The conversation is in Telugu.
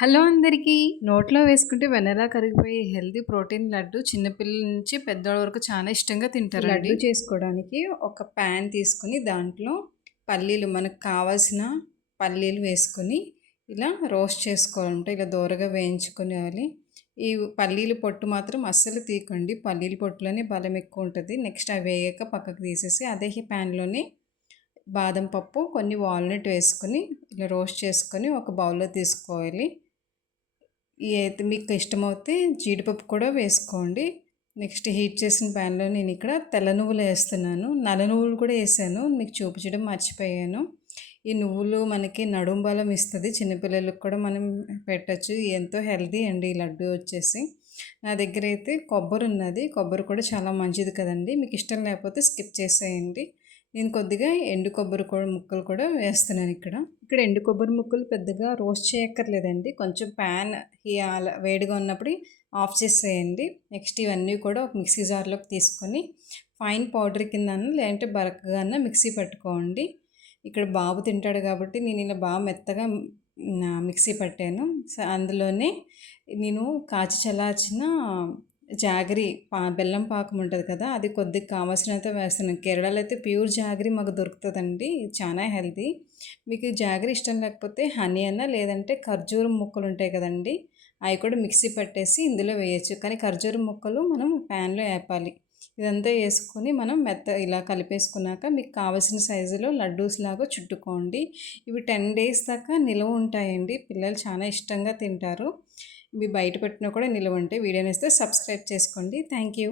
హలో అందరికీ. నోట్లో వేసుకుంటే వెన్నలా కరిగిపోయే హెల్తీ ప్రోటీన్ లడ్డు చిన్నపిల్లల నుంచి పెద్దోళ్ళ వరకు చాలా ఇష్టంగా తింటారండి. లడ్డు చేసుకోవడానికి ఒక ప్యాన్ తీసుకుని దాంట్లో పల్లీలు మనకు కావాల్సిన పల్లీలు వేసుకొని ఇలా రోస్ట్ చేసుకోవాలంటే ఇలా దోరగా వేయించుకోవాలి. ఈ పల్లీలు పొట్టు మాత్రం అస్సలు తీయకండి. పల్లీల పొట్టులోనే బలం ఎక్కువ ఉంటుంది. నెక్స్ట్ అవి వేయక పక్కకు తీసేసి అదే ప్యాన్లోనే బాదం పప్పు కొన్ని వాల్నట్ వేసుకొని ఇలా రోస్ట్ చేసుకొని ఒక బౌల్లో తీసుకోవాలి. అయితే మీకు ఇష్టమైతే జీడిపప్పు కూడా వేసుకోండి. నెక్స్ట్ హీట్ చేసిన ప్యాన్లో నేను ఇక్కడ తెల్ల నువ్వులు వేస్తున్నాను. నల్ల నువ్వులు కూడా వేసాను, మీకు చూపించడం మర్చిపోయాను. ఈ నువ్వులు మనకి నడుం బలం ఇస్తుంది. చిన్నపిల్లలకు కూడా మనం పెట్టచ్చు. ఎంతో హెల్తీ అండి ఈ లడ్డు వచ్చేసి. నా దగ్గర అయితే కొబ్బరి ఉన్నది. కొబ్బరి కూడా చాలా మంచిది కదండి. మీకు ఇష్టం లేకపోతే స్కిప్ చేసేయండి. నేను కొద్దిగా ఎండు కొబ్బరి ముక్కలు కూడా వేస్తున్నాను ఇక్కడ. ఎండు కొబ్బరి ముక్కలు పెద్దగా రోస్ట్ చేయక్కర్లేదండి. కొంచెం ప్యాన్ వేడిగా ఉన్నప్పుడు ఆఫ్ చేసేయండి. నెక్స్ట్ ఇవన్నీ కూడా ఒక మిక్సీ జార్లోకి తీసుకొని ఫైన్ పౌడర్ కింద లేదంటే బరకగా మిక్సీ పట్టుకోండి. ఇక్కడ బాబు తింటాడు కాబట్టి నేను ఇలా బాగా మెత్తగా మిక్సీ పట్టాను. అందులోనే నేను కాచి చల్లార్చిన జాగరి బెల్లం పాకం ఉంటుంది కదా, అది కొద్దిగా కావాల్సినంత వేస్తున్నాను. కేరళలో అయితే ప్యూర్ జాగరి మాకు దొరుకుతుందండి. ఇది చాలా హెల్తీ. మీకు జాగరి ఇష్టం లేకపోతే హనీ అన్న లేదంటే ఖర్జూరం ముక్కలు ఉంటాయి కదండి, అవి కూడా మిక్సీ పట్టేసి ఇందులో వేయచ్చు. కానీ ఖర్జూరం ముక్కలు మనం ప్యాన్లో వేపాలి. ఇదంతా వేసుకొని మనం ఇలా కలిపేసుకున్నాక మీకు కావాల్సిన సైజులో లడ్డూస్ లాగా చుట్టుకోండి. ఇవి 10 days దాకా నిల్వ ఉంటాయండి. పిల్లలు చాలా ఇష్టంగా తింటారు. ఇవి బయట పెట్టినా కూడా నిల్వ ఉంటాయి. వీడియోని ఇస్తే సబ్స్క్రైబ్ చేసుకోండి. Thank you.